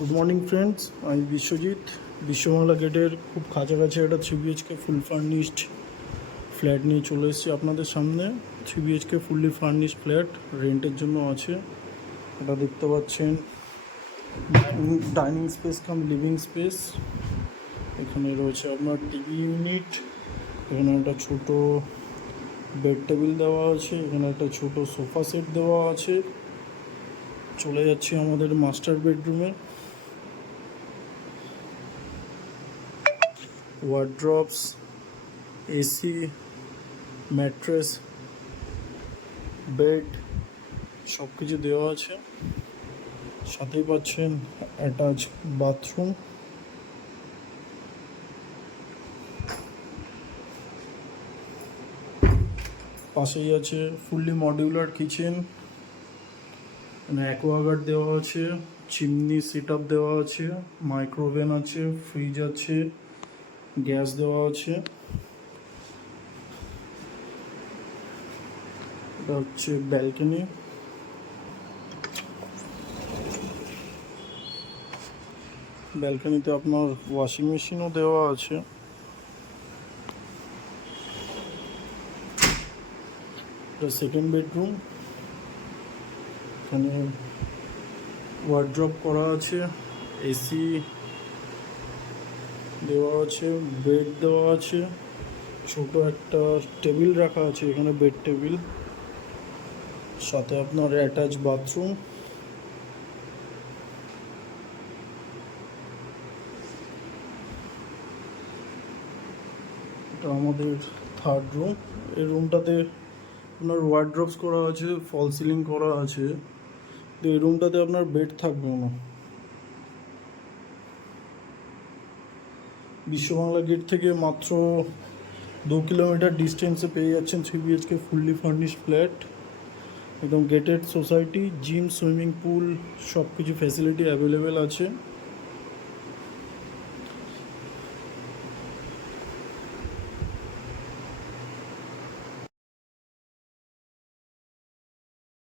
Good morning friends, আমি বিশ্বজিৎ। বিশ্ববাংলা গেটের খুব কাছাকাছি একটা 3 BHK ফুল ফার্নিশড ফ্ল্যাট নিয়ে চলে এসেছি আপনাদের সামনে। 3 BHK ফুললি ফার্নিশড ফ্ল্যাট রেন্টের জন্য আছে। এটা দেখতে পাচ্ছেন ডাইনিং স্পেস কাম লিভিং স্পেস। এখানে রয়েছে আপনার টিভি ইউনিট, এখানে একটা ছোট বেড টেবিল দেওয়া আছে, এখানে একটা ছোট সোফা সেট দেওয়া আছে। চলে যাচ্ছি আমাদের মাস্টার বেডরুমে। ওয়ার্ড্রপস, এসি, ম্যাট্রেস, বেড সব কিছু দেওয়া আছে। সাথেই পাচ্ছেন অ্যাটাচ বাথরুম। পাশেই আছে ফুললি মডিউলার কিচেন, অ্যাকোয়াগার্ড দেওয়া আছে, চিমনি সেট আপ দেওয়া আছে, মাইক্রোওভেন আছে, ফ্রিজ আছে, গ্যাস দেওয়া আছে। এটা হচ্ছে ব্যালকনি। ব্যালকনিতে আপনার ওয়াশিং মেশিনও দেওয়া আছে। এটা সেকেন্ড বেডরুম। এখানে ওয়ার্ড্রপ করা আছে, এসি দেওয়া আছে, বেড দেওয়া আছে, ছোট একটা টেবিল রাখা আছে এখানে, বেড টেবিল, সাথে আপনার অ্যাটাচ বাথরুম। এটা আমাদের থার্ড রুম। এই রুমটাতে আপনার ওয়ার্ড্রপস করা আছে, ফল সিলিং করা আছে, তো এই রুমটাতে আপনার বেড থাকবে না। বিশ্ববাংলা গেট থেকে মাত্র 2 কিলোমিটার ডিস্টেন্সে পেয়ে যাচ্ছেন 3 BHK ফুললি ফার্নিশড ফ্ল্যাট। একদম gated society, gym, swimming pool সব কিছু ফ্যাসিলিটি অ্যাভেলেবেল আছে।